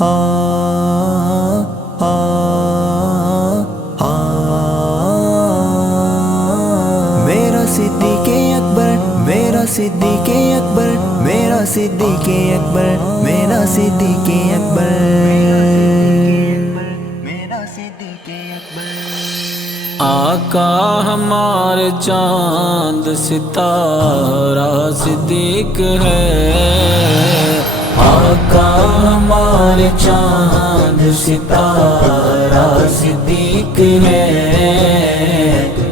میرا صدیق اکبر، میرا صدیق اکبر، میرا صدیق اکبر، میرا صدیق اکبر، میرا صدیق اکبر۔ آقا ہمارے چاند ستارہ صدیق ہے، آقا ہمارے چاند ستارہ صدیق ہے،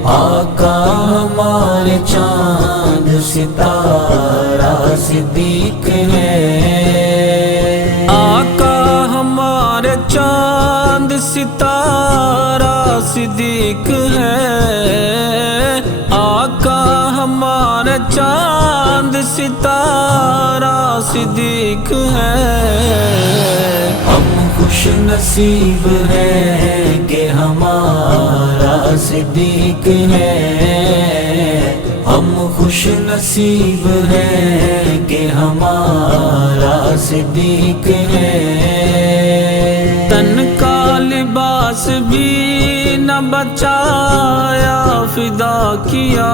آقا ہمارے چاند ستارہ صدیق ہے، آقا ہمارے چاند ستارہ صدیق ہے، آقا ہمارے چاند ستارہ صدیق ہے۔ ہم خوش نصیب ہیں کہ ہمارا صدیق ہے، ہم خوش نصیب ہیں کہ ہمارا صدیق ہے۔ تن کا لباس بھی نہ بچایا فدا کیا،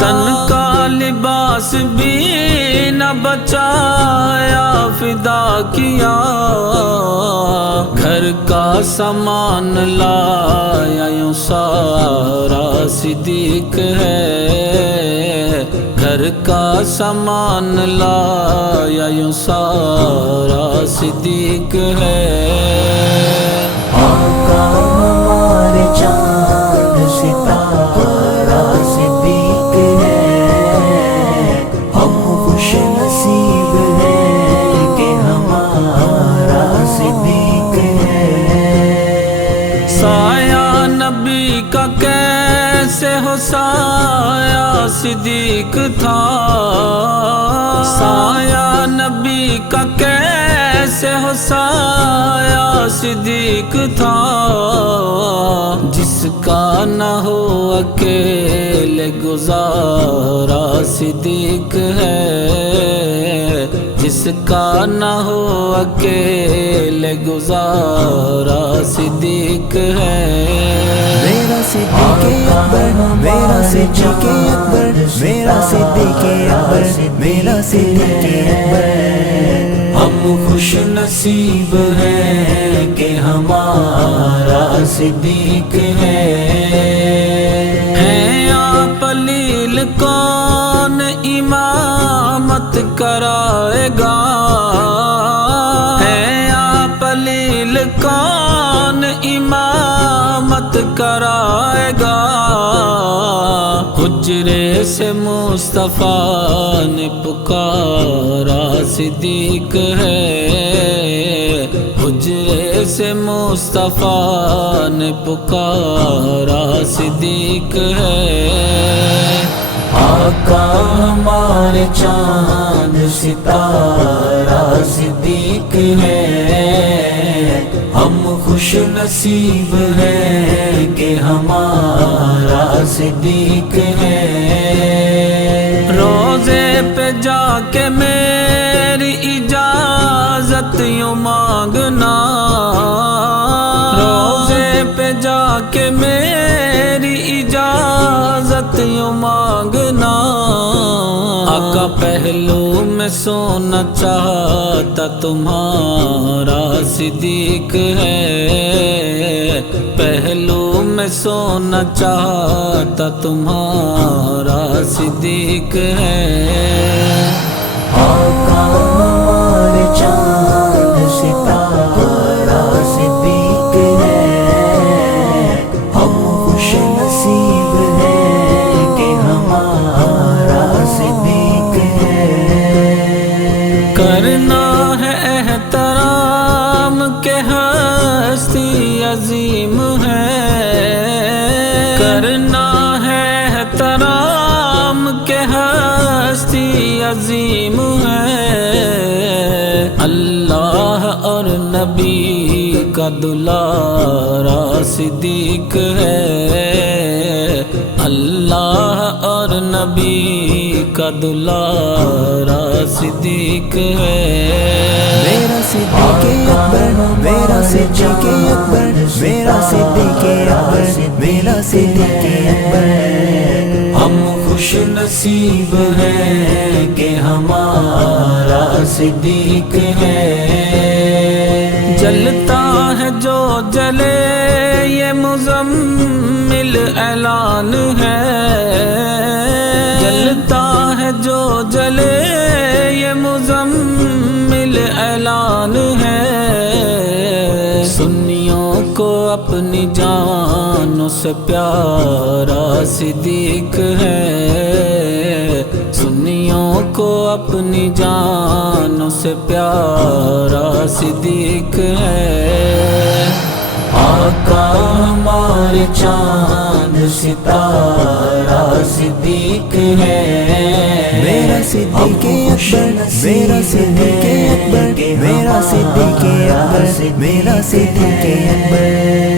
تن کا لباس بھی نہ بچایا فدا کیا، گھر کا سامان لایا یوں سارا صدیق ہے، گھر کا سامان لایا یوں سارا صدیق ہے۔ آقا ہمارے چاند ستارہ صدیق ہے، ہم خوش نصیب ہیں کہ ہمارا صدیق ہے۔ سایہ نبی کا کیسے ہو سایہ صدیق تھا، سایہ نبی کا کیسے ہو سایہ صدیق تھا، جس کا نہ ہو اکیلے گزارا صدیق ہے، جس کا نہ ہو اکیلے گزارا صدیق ہے۔ میرا صدیق اکبر، میرا صدیق اکبر، میرا صدیق اکبر، میرا صدیق اکبر۔ ہم خوش نصیب ہیں کہ ہمارا صدیق ہے، آپ علیل کون امامت کرائے گا، آپ علیل کون امامت کرائے گا، حجرے سے مصطفیٰ نے پکارا صدیق ہے، حجرے سے مصطفیٰ نے پکارا صدیق ہے۔ آقا ہمارے چاند ستارہ صدیق ہے، ہم خوش نصیب ہیں کہ ہمارا صدیق ہے۔ روزے پہ جا کے میری اجازت یوں مانگنا، روزے پہ جا کے میری اجازت یوں مانگنا، آقا پہلو میں سونا چاہتا تمہارا صدیق ہے، پہلو میں سونا چاہتا تمہارا صدیق ہے۔ آقا ہمارے چاند ستارہ صدیق ہے، ہم خوش نصیب ہیں کہ ہمارا صدیق ہے۔ کرنا ہے احترام کہ ہستی عظیم ہے، کرنا ہے احترام کہ ہستی عظیم ہے، اللہ اور نبی کا دلارا صدیق ہے، اللہ اور نبی کا دلارا صدیق ہے میرا صدیق اکبر میرا صدیق اکبر میرا صدیق اکبر میرا صدیق اکبر ہم خوش نصیب ہیں کہ ہمارا صدیق ہے جلتا ہے جو جلے یہ مزمل اعلان ہے جلتا ہے جو جلے یہ مزمل اعلان ہے سنیوں کو اپنی جانوں سے پیارا صدیق ہے سنیوں کو اپنی جانوں سے پیارا صدیق ہے آقا ہمارے چاند ستارہ صدیق ہے میرا صدیق اکبر میرا صدیق اکبر میرا صدیق اکبر میرا صدیق اکبر